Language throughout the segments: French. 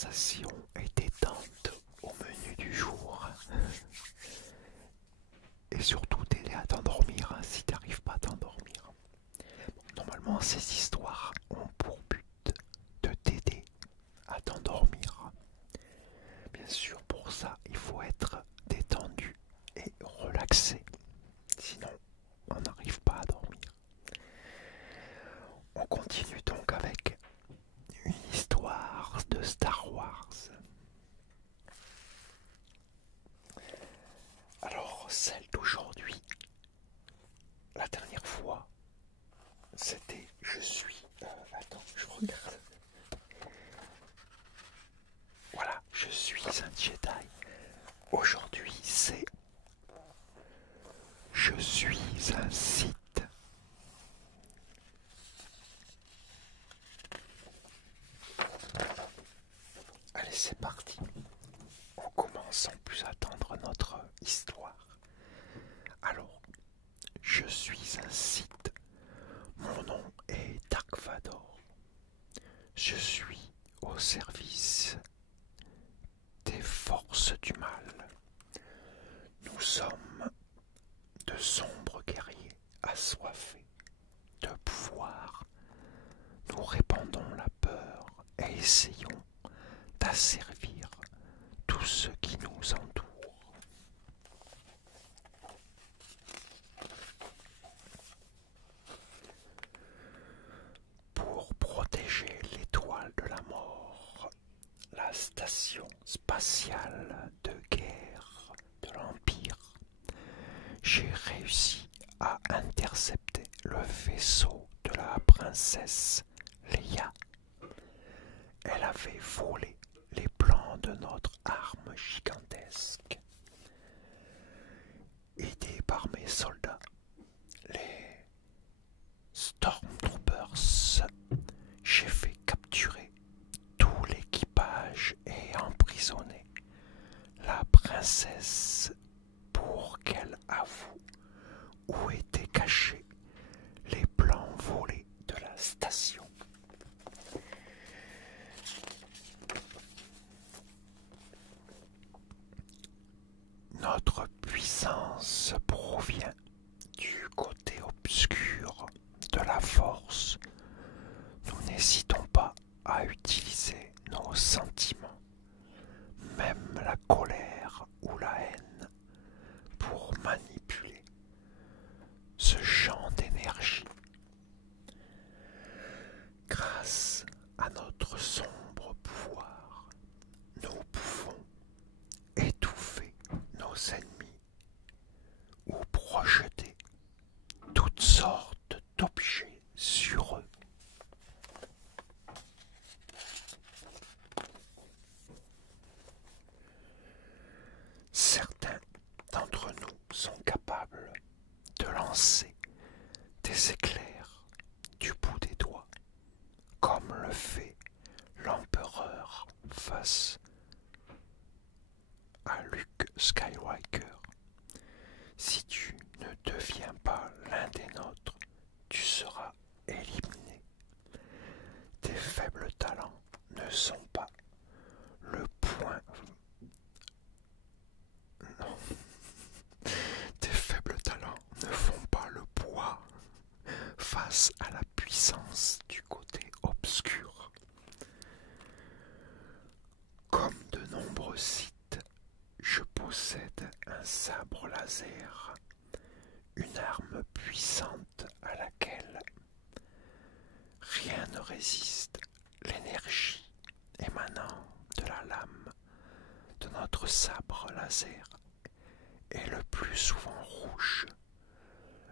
conversation et détente au menu du jour. Et surtout t'aider à t'endormir si t'arrives pas à t'endormir. Normalement, ces histoires ont pour but de t'aider à t'endormir. Bien sûr, pour ça, il faut être détendu et relaxé. Sinon, on n'arrive pas à dormir. On continue donc avec une histoire de Star Wars. Alors, celle d'aujourd'hui, la dernière fois, c'était je suis. Attends, je regarde. Voilà, je suis un Jedi. Aujourd'hui, c'est je suis un Sith. Allez, c'est parti. On commence sans plus attendre notre histoire. Alors, je suis un Sith. Mon nom est Dark Vador. Je suis au service des forces du mal. Nous sommes de sombres guerriers assoiffés de pouvoir. Nous répandons la peur et essayons d'asservir tout ce qui nous entoure. Pour protéger l'étoile de la mort, la station spatiale de guerre de l'Empire, j'ai réussi à intercepter le vaisseau de la princesse Leia. Elle avait volé les plans de notre arme gigantesque. Aidé par mes soldats, les Stormtroopers, j'ai fait capturer tout l'équipage et emprisonner la princesse pour qu'elle avoue où étaient cachés les plans volés de la station. Notre puissance provient du côté obscur de la force. Nous n'hésitons pas à utiliser nos sentiments, même la colère ou la haine, pour manipuler ce champ d'énergie. Grâce à notre sombre pouvoir, nous pouvons étouffer nos ennemis ou projeter toutes sortes d'objets sur eux. Certains d'entre nous sont capables de lancer des éclairs du bout des doigts, comme le fait l'empereur face à Luke Skywalker. Si tu ne deviens pas l'un des nôtres, tu seras éliminé. Tes faibles talents ne sont pas le point. Non. Tes faibles talents ne font pas le poids face à la puissance du côté obscur. Comme de nombreux Sith, je possède un sabre laser, une arme puissante à laquelle rien ne résiste. L'énergie émanant de la lame de notre sabre laser est le plus souvent rouge,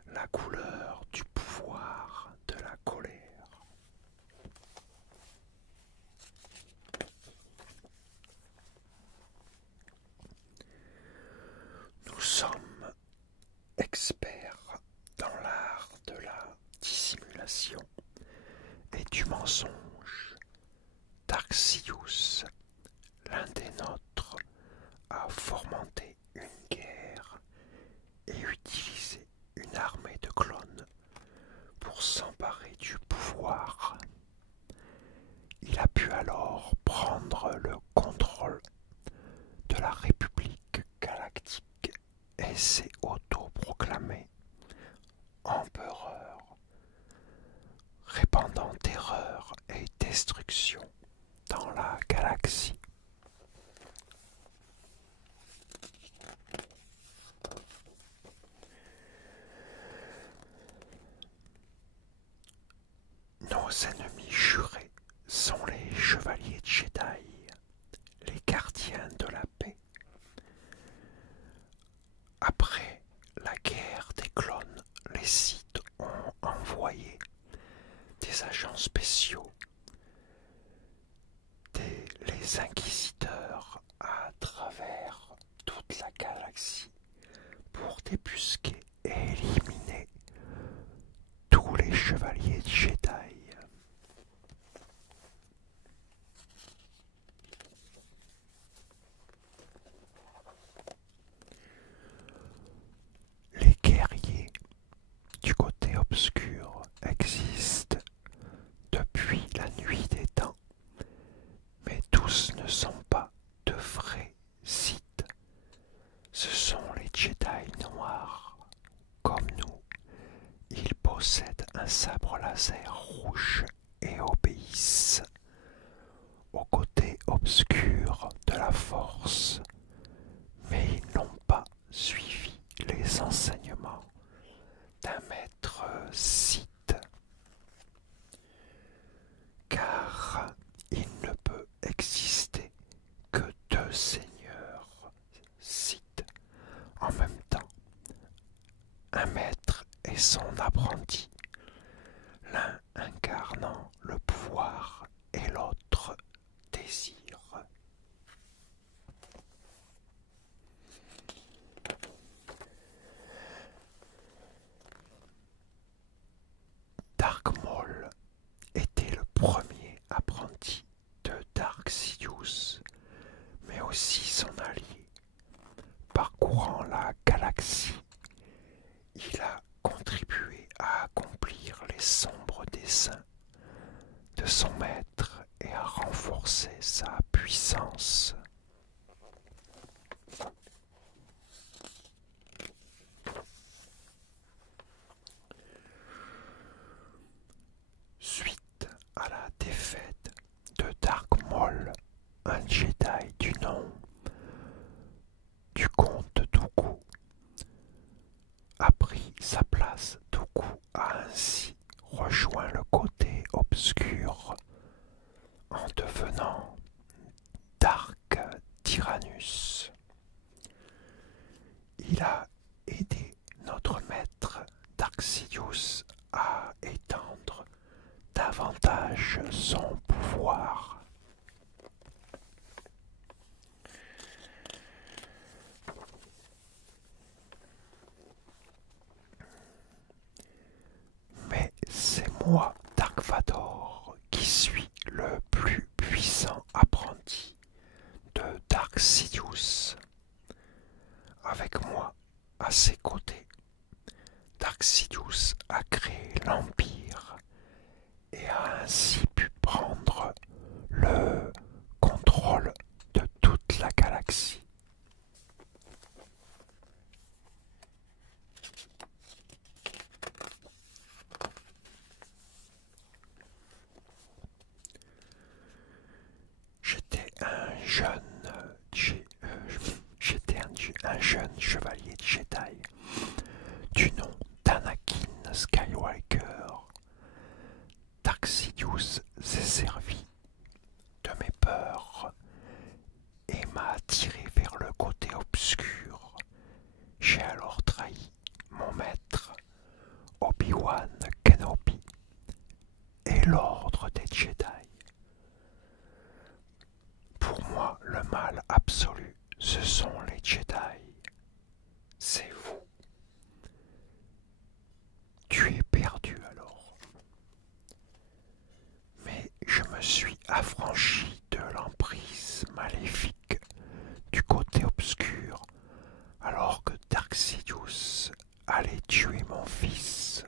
la couleur du pouvoir de la colère. Nous sommes experts dans l'art de la dissimulation et du mensonge. Dark Sidious, l'un des nôtres, a fomenté une guerre et utilisé une armée de clones pour s'emparer du pouvoir. Il a pu alors prendre le Nos ennemis jurés sont les chevaliers Jedi, les gardiens de la paix. Après la guerre des clones, les Sith ont envoyé des agents spéciaux, les inquisiteurs à travers toute la galaxie pour débusquer et éliminer tous les chevaliers Jedi. Les guerriers du côté obscur existent depuis la nuit des temps, mais tous ne sont pas de vrais Sith. Ce sont les Jedi noirs, comme nous. Ils possèdent un sabre laser rouge et obéissent au côté obscur de la force, mais ils n'ont pas suivi les enseignements d'un maître Sith, car il ne peut exister que deux seigneurs Sith en même temps, un maître et son apprenti, l'un incarnant le pouvoir et l'autre désir. Dark Maul était le premier apprenti de Dark Sidious, mais aussi son allié. Parcourant la galaxie, il a contribué à accomplir les sombres desseins de son maître et à renforcer sa puissance. Suite à la défaite de Dark Maul, un Jedi du nom du comte Dooku a pris sa place. Dooku a ainsi rejoint le côté obscur en devenant Dark Tyrannus. Il a aidé notre maître Dark Sidious à étendre davantage son pouvoir. Mais c'est moi, Dark Vador, qui suis le plus puissant apprenti de Dark Sidious. Avec moi, à ses côtés, Dark Sidious a créé l'Empire et a ainsi pu prendre le contrôle de toute la galaxie. J'étais un jeune chevalier Jedi du nom d'Anakin Skywalker. Dark Sidious s'est servi de mes peurs et m'a attiré vers le côté obscur. J'ai alors trahi mon maître Obi-Wan Kenobi et l'ordre des Jedi. Pour moi, le mal absolu, ce sont les Jedi. C'est vous. Tu es perdu alors. Mais je me suis affranchi de l'emprise maléfique du côté obscur alors que Dark Sidious allait tuer mon fils,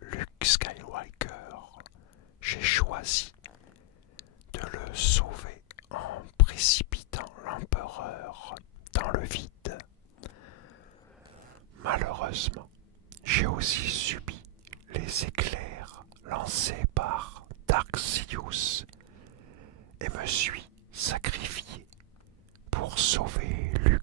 Luke Skywalker. J'ai choisi de le sauver en précipitant l'empereur dans le vide. Malheureusement, j'ai aussi subi les éclairs lancés par Dark Sidious et me suis sacrifié pour sauver Luke.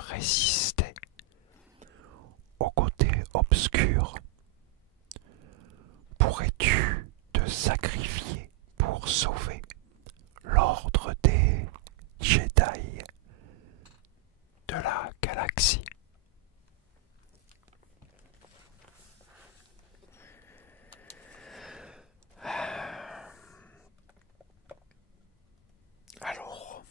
résister au côté obscur? Pourrais-tu te sacrifier pour sauver l'ordre des Jedi de la galaxie? Alors,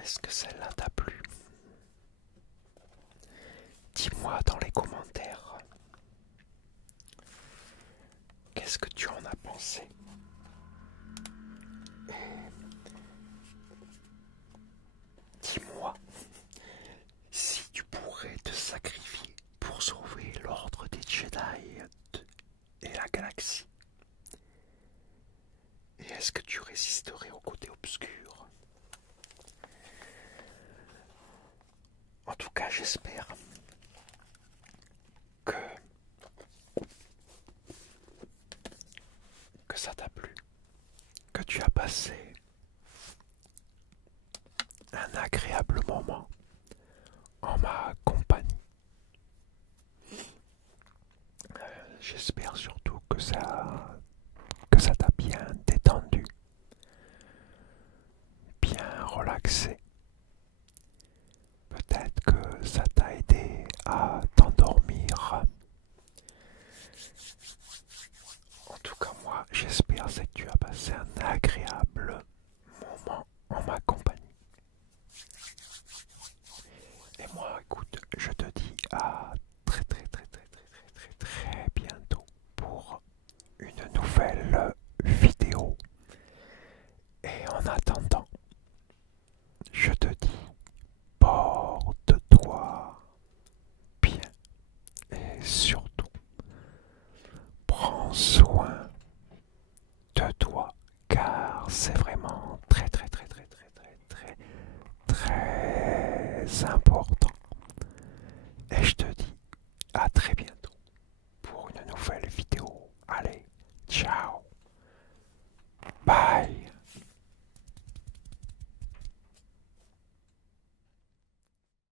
est-ce que celle-là t'a plu? Dis-moi dans les commentaires. Qu'est-ce que tu en as pensé? Dis-moi si tu pourrais te sacrifier pour sauver l'ordre des Jedi et la galaxie. Et est-ce que tu résisterais au côté obscur? En tout cas, j'espère que ça t'a plu, que tu as passé un agréable moment en ma compagnie. J'espère surtout que ça t'a bien détendu, bien relaxé. Peut-être que ça t'a aidé à t'endormir. En tout cas, moi, j'espère que tu as passé un agréable moment en ma compagnie. Et moi, écoute, je te dis à très bientôt pour une nouvelle